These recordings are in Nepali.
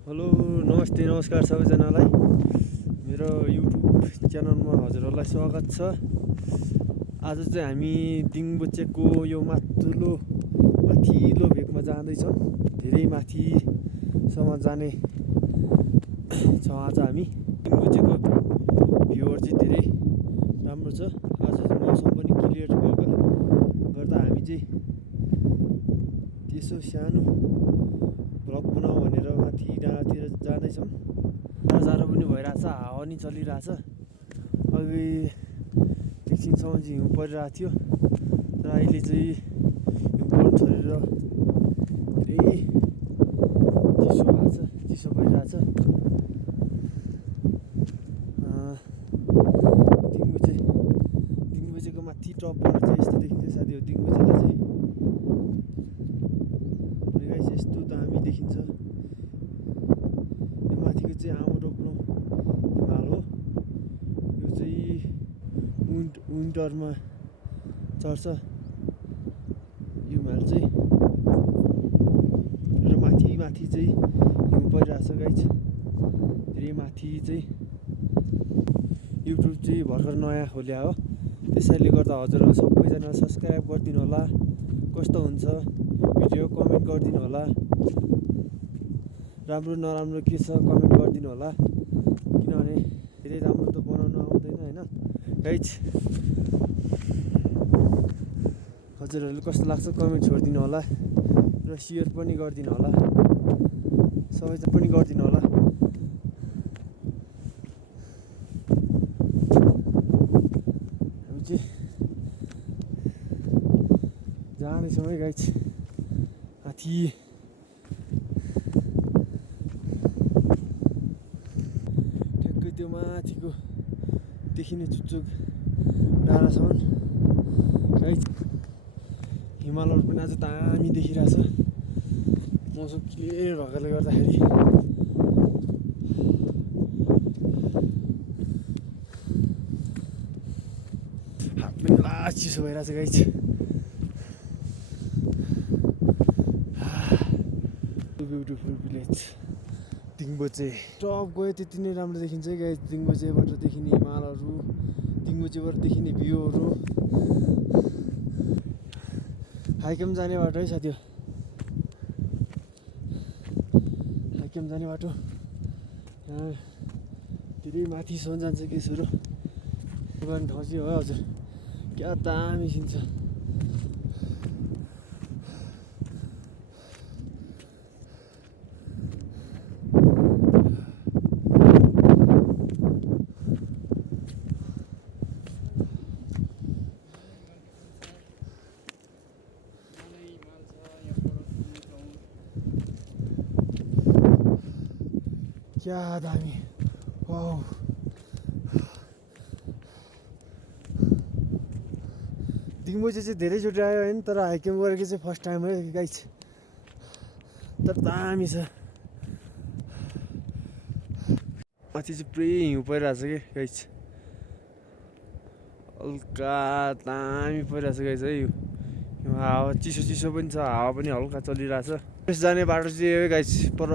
हेलो नमस्ते नमस्कार सबैजनालाई मेरो युट्युब च्यानलमा हजुरहरूलाई स्वागत छ। आज चाहिँ हामी दिङबुचेको यो माथिल्लो भेकमा जाँदैछौँ। धेरै माथिसम्म जाने छ आज हामी। दिङबुचेको भ्यूहरू चाहिँ धेरै राम्रो छ। आज मौसम पनि क्लियर भएकोले गर्दा हामी चाहिँ त्यसो सानो भ्लग बनाऊ भनेर माथि डाँडातिर जाँदैछौँ। जाडो पनि भइरहेछ, हावा नि चलिरहेछ। अघि एकछिनसम्म चाहिँ हिउँ परिरहेको थियो, तर अहिले चाहिँ हिउँ पर्नु छोडेर धेरै चिसो भएको छ, चिसो भइरहेछ। दिङबुचेको माथि टपबाट चाहिँ यस्तो देखिन्छ साथीहरू। दिङबुचेलाई चाहिँ यस्तो दामी देखिन्छ। यो माथिको चाहिँ आमो रोप्नु हिमाल हो। यो चाहिँ विन्टरमा चढ्छ यो हिमाल चाहिँ। र माथि चाहिँ हिउँ परिरहेछ गाइज, धेरै माथि चाहिँ। युट्युब चाहिँ भर्खर नयाँ खोल्या हो, त्यसैले गर्दा हजुरहरू सबैजना सब्सक्राइब गरिदिनु होला। कस्तो हुन्छ भिडियो कमेन्ट गरिदिनु होला। राम्रो नराम्रो के छ कमेन्ट गरिदिनु होला, किनभने धेरै राम्रो त बनाउनु आउँदैन होइन गाइज। हजुरहरूले कस्तो लाग्छ कमेन्ट छोडिदिनु होला र सेयर पनि गरिदिनु होला, सबैजना पनि गरिदिनु होला। हामी चाहिँ जाँदैछौँ है गाइज माथि। ठ्याक्कै त्यो माथिको देखिने चुच्चुक डाँडासम्म गाइज। हिमालहरू पनि आज दामी देखिरहेछ, मौसम क्लियर भएकोले गर्दाखेरि। हात पनि लास्ट चिसो भइरहेछ गाइज। Beautiful village Dingboche. टप गयो त्यति नै राम्रो देखिन्छ है गाइज। दिङबुचेबाट देखिने हिमालहरू, दिङबुचेबाट देखिने भ्यूहरू। हाइकम जाने बाटो है साथी, हाइकम जाने बाटो। यहाँ धेरै माथिसम्म जान्छ केसहरू गर्ने ठाउँ चाहिँ हो हजुर। क्या दामी सिन्छ। क्या दामी, वाउ। दिङबुचे चाहिँ धेरैचोटि आयो होइन, तर हाइकिङ गरेको चाहिँ फर्स्ट टाइम है गाइज। तर दामी छ। माथि चाहिँ पुरै हिउँ परिरहेछ कि गाइज, हल्का दामी परिरहेछ गाइज है। यो हावा चिसो पनि छ, हावा पनि हल्का चलिरहेछ। जाने बाटो चाहिँ गाइज पर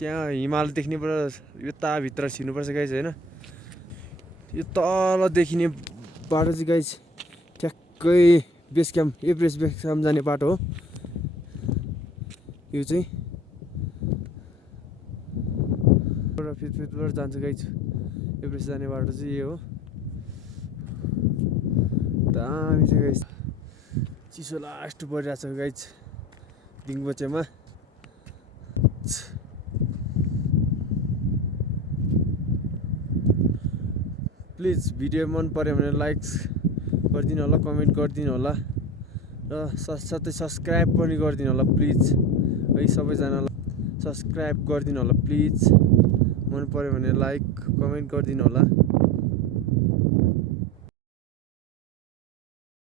त्यहाँ हिमाल देख्नेबाट यता भित्र छिर्नुपर्छ गाइज होइन। यो तल देखिने बाटो चाहिँ गाइज ठ्याक्कै base camp, Everest base camp जाने बाटो हो यो चाहिँ। फिटबाट जान्छ गाइज एभरेस्ट जाने बाटो चाहिँ यो हो। दामी छ गाइज। चिसो लास्ट परिरहेछ गाइज दिङबुचेमा। प्लिज भिडियो मन पऱ्यो भने लाइक गरिदिनु होला, कमेन्ट गरिदिनु होला र साथसाथै सब्सक्राइब पनि गरिदिनु होला प्लिज है। सबैजनालाई सब्सक्राइब गरिदिनु होला प्लिज। मन पऱ्यो भने लाइक कमेन्ट गरिदिनु होला।